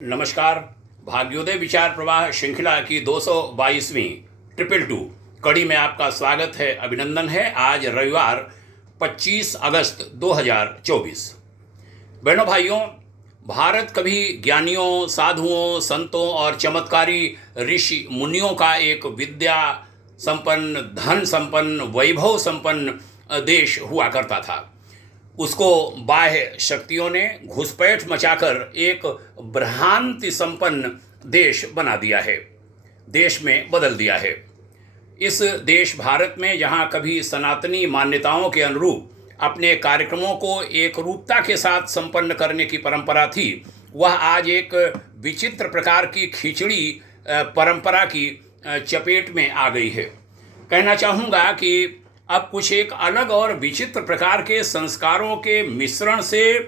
नमस्कार। भाग्योदय विचार प्रवाह श्रृंखला की 222वीं 222 कड़ी में आपका स्वागत है, अभिनंदन है। आज रविवार 25 अगस्त 2024। बहनों भाइयों, भारत कभी ज्ञानियों, साधुओं, संतों और चमत्कारी ऋषि मुनियों का एक विद्या संपन्न, धन संपन्न, वैभव संपन्न देश हुआ करता था। उसको बाह्य शक्तियों ने घुसपैठ मचाकर एक भ्रांति संपन्न देश बना दिया है, देश में बदल दिया है। इस देश भारत में जहाँ कभी सनातनी मान्यताओं के अनुरूप अपने कार्यक्रमों को एक रूपता के साथ संपन्न करने की परंपरा थी, वह आज एक विचित्र प्रकार की खिचड़ी परंपरा की चपेट में आ गई है। कहना चाहूँगा कि अब कुछ एक अलग और विचित्र प्रकार के संस्कारों के मिश्रण से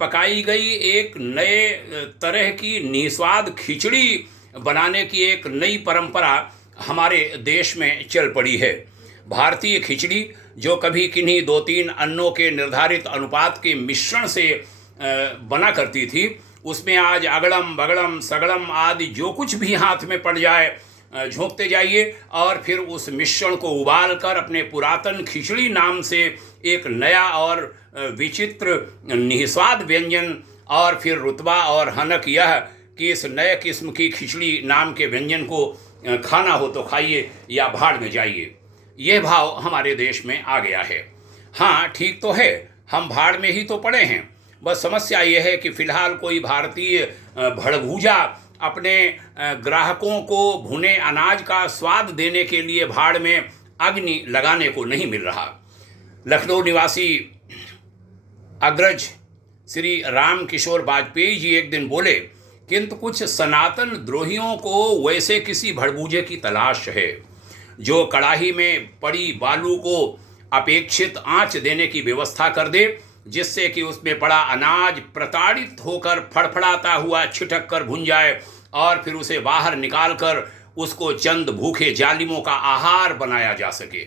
पकाई गई एक नए तरह की निस्वाद खिचड़ी बनाने की एक नई परंपरा हमारे देश में चल पड़ी है। भारतीय खिचड़ी जो कभी किन्हीं 2-3 अन्नों के निर्धारित अनुपात के मिश्रण से बना करती थी, उसमें आज अगड़म बगड़म सगड़म आदि जो कुछ भी हाथ में पड़ जाए झोंकते जाइए और फिर उस मिश्रण को उबाल कर अपने पुरातन खिचड़ी नाम से एक नया और विचित्र निस्वाद व्यंजन और फिर रुतबा और हनक यह कि इस नए किस्म की खिचड़ी नाम के व्यंजन को खाना हो तो खाइए या भाड़ में जाइए। यह भाव हमारे देश में आ गया है। हाँ, ठीक तो है, हम भाड़ में ही तो पड़े हैं। बस समस्या यह है कि फिलहाल कोई भारतीय भड़भूजा अपने ग्राहकों को भुने अनाज का स्वाद देने के लिए भाड़ में अग्नि लगाने को नहीं मिल रहा। लखनऊ निवासी अग्रज श्री राम किशोर वाजपेयी जी एक दिन बोले, किंतु कुछ सनातन द्रोहियों को वैसे किसी भड़बूजे की तलाश है जो कड़ाही में पड़ी बालू को अपेक्षित आंच देने की व्यवस्था कर दे, जिससे कि उसमें पड़ा अनाज प्रताड़ित होकर फड़फड़ाता हुआ छिटक कर भुन जाए और फिर उसे बाहर निकालकर उसको चंद भूखे जालिमों का आहार बनाया जा सके।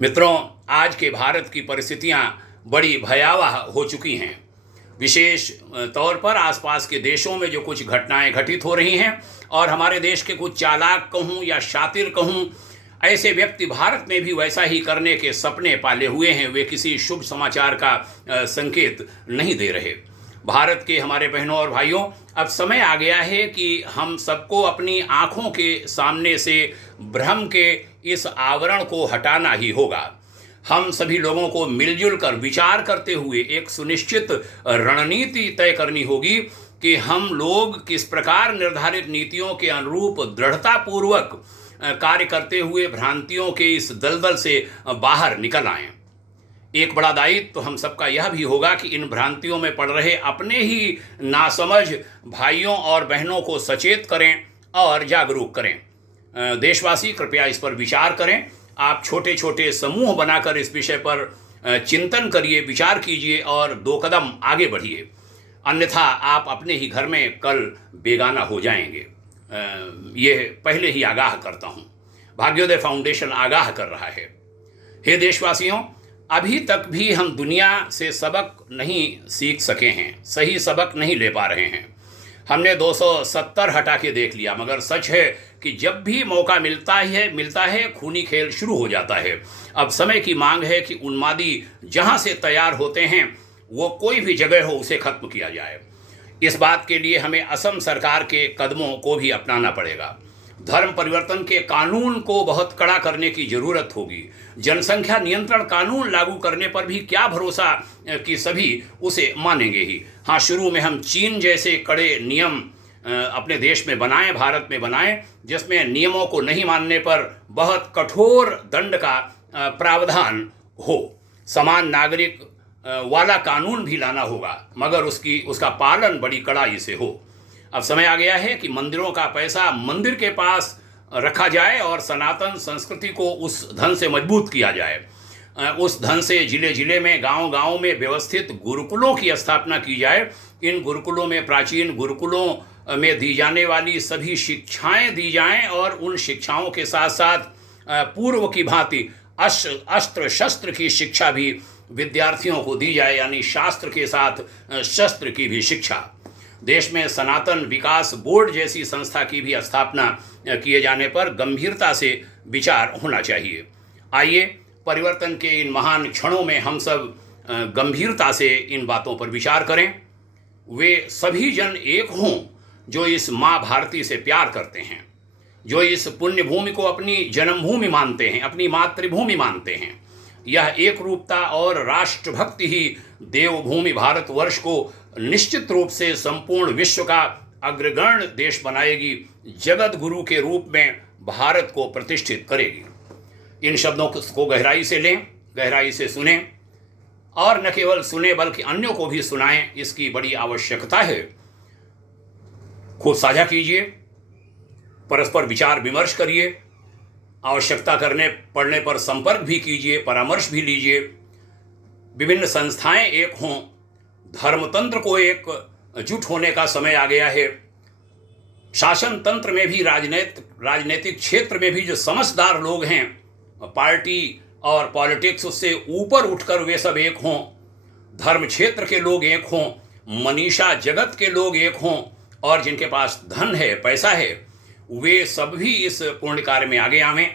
मित्रों, आज के भारत की परिस्थितियां बड़ी भयावह हो चुकी हैं। विशेष तौर पर आसपास के देशों में जो कुछ घटनाएं घटित हो रही हैं और हमारे देश के कुछ चालाक कहूँ या शातिर कहूँ, ऐसे व्यक्ति भारत में भी वैसा ही करने के सपने पाले हुए हैं। वे किसी शुभ समाचार का संकेत नहीं दे रहे। भारत के हमारे बहनों और भाइयों, अब समय आ गया है कि हम सबको अपनी आँखों के सामने से भ्रम के इस आवरण को हटाना ही होगा। हम सभी लोगों को मिलजुल कर विचार करते हुए एक सुनिश्चित रणनीति तय करनी होगी कि हम लोग किस प्रकार निर्धारित नीतियों के अनुरूप दृढ़तापूर्वक कार्य करते हुए भ्रांतियों के इस दलदल से बाहर निकल आएं। एक बड़ा दायित्व तो हम सबका यह भी होगा कि इन भ्रांतियों में पड़ रहे अपने ही नासमझ भाइयों और बहनों को सचेत करें और जागरूक करें। देशवासी कृपया इस पर विचार करें। आप छोटे छोटे समूह बनाकर इस विषय पर चिंतन करिए, विचार कीजिए और 2 कदम आगे बढ़िए, अन्यथा आप अपने ही घर में कल बेगाना हो जाएंगे। ये पहले ही आगाह करता हूँ। भाग्योदय फाउंडेशन आगाह कर रहा है। हे देशवासियों, अभी तक भी हम दुनिया से सबक नहीं सीख सके हैं, सही सबक नहीं ले पा रहे हैं। हमने 270 हटा के देख लिया, मगर सच है कि जब भी मौका मिलता है खूनी खेल शुरू हो जाता है। अब समय की मांग है कि उन्मादी जहाँ से तैयार होते हैं, वो कोई भी जगह हो, उसे खत्म किया जाए। इस बात के लिए हमें असम सरकार के कदमों को भी अपनाना पड़ेगा। धर्म परिवर्तन के कानून को बहुत कड़ा करने की जरूरत होगी। जनसंख्या नियंत्रण कानून लागू करने पर भी क्या भरोसा कि सभी उसे मानेंगे ही। हाँ, शुरू में हम चीन जैसे कड़े नियम अपने देश में बनाएं, भारत में बनाएं, जिसमें नियमों को नहीं मानने पर बहुत कठोर दंड का प्रावधान हो। समान नागरिक वाला कानून भी लाना होगा, मगर उसका पालन बड़ी कड़ाई से हो। अब समय आ गया है कि मंदिरों का पैसा मंदिर के पास रखा जाए और सनातन संस्कृति को उस धन से मजबूत किया जाए। उस धन से जिले जिले में, गांव गांव में व्यवस्थित गुरुकुलों की स्थापना की जाए। इन गुरुकुलों में, प्राचीन गुरुकुलों में दी जाने वाली सभी शिक्षाएं दी जाएं और उन शिक्षाओं के साथ साथ पूर्व की भांति अस्त्र शस्त्र की शिक्षा भी विद्यार्थियों को दी जाए, यानी शास्त्र के साथ शस्त्र की भी शिक्षा। देश में सनातन विकास बोर्ड जैसी संस्था की भी स्थापना किए जाने पर गंभीरता से विचार होना चाहिए। आइए परिवर्तन के इन महान क्षणों में हम सब गंभीरता से इन बातों पर विचार करें। वे सभी जन एक हों जो इस माँ भारती से प्यार करते हैं, जो इस पुण्य भूमि को अपनी जन्मभूमि मानते हैं, अपनी मातृभूमि मानते हैं। यह एक रूपता और राष्ट्रभक्ति ही देवभूमि भारतवर्ष को निश्चित रूप से संपूर्ण विश्व का अग्रगण्य देश बनाएगी, जगत गुरु के रूप में भारत को प्रतिष्ठित करेगी। इन शब्दों को गहराई से लें, गहराई से सुनें और न केवल सुने बल्कि अन्यों को भी सुनाएं, इसकी बड़ी आवश्यकता है। खूब साझा कीजिए, परस्पर विचार विमर्श करिए, आवश्यकता करने पड़ने पर संपर्क भी कीजिए, परामर्श भी लीजिए। विभिन्न संस्थाएं एक हों, धर्मतंत्र को एकजुट होने का समय आ गया है। शासन तंत्र में भी, राजनीतिक क्षेत्र में भी जो समझदार लोग हैं, पार्टी और पॉलिटिक्स उससे ऊपर उठकर वे सब एक हों। धर्म क्षेत्र के लोग एक हों, मनीषा जगत के लोग एक हों और जिनके पास धन है, पैसा है, वे सब भी इस पुण्य कार्य में आगे आवें।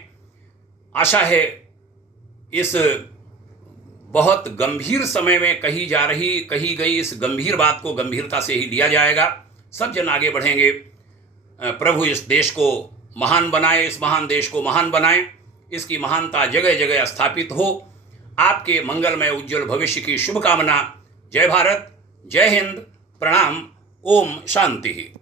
आशा है इस बहुत गंभीर समय में कही गई इस गंभीर बात को गंभीरता से ही लिया जाएगा। सब जन आगे बढ़ेंगे। प्रभु इस देश को महान बनाए, इस महान देश को महान बनाएं, इसकी महानता जगह जगह स्थापित हो। आपके मंगलमय उज्जवल भविष्य की शुभकामना। जय भारत, जय हिंद, प्रणाम, ओम शांति।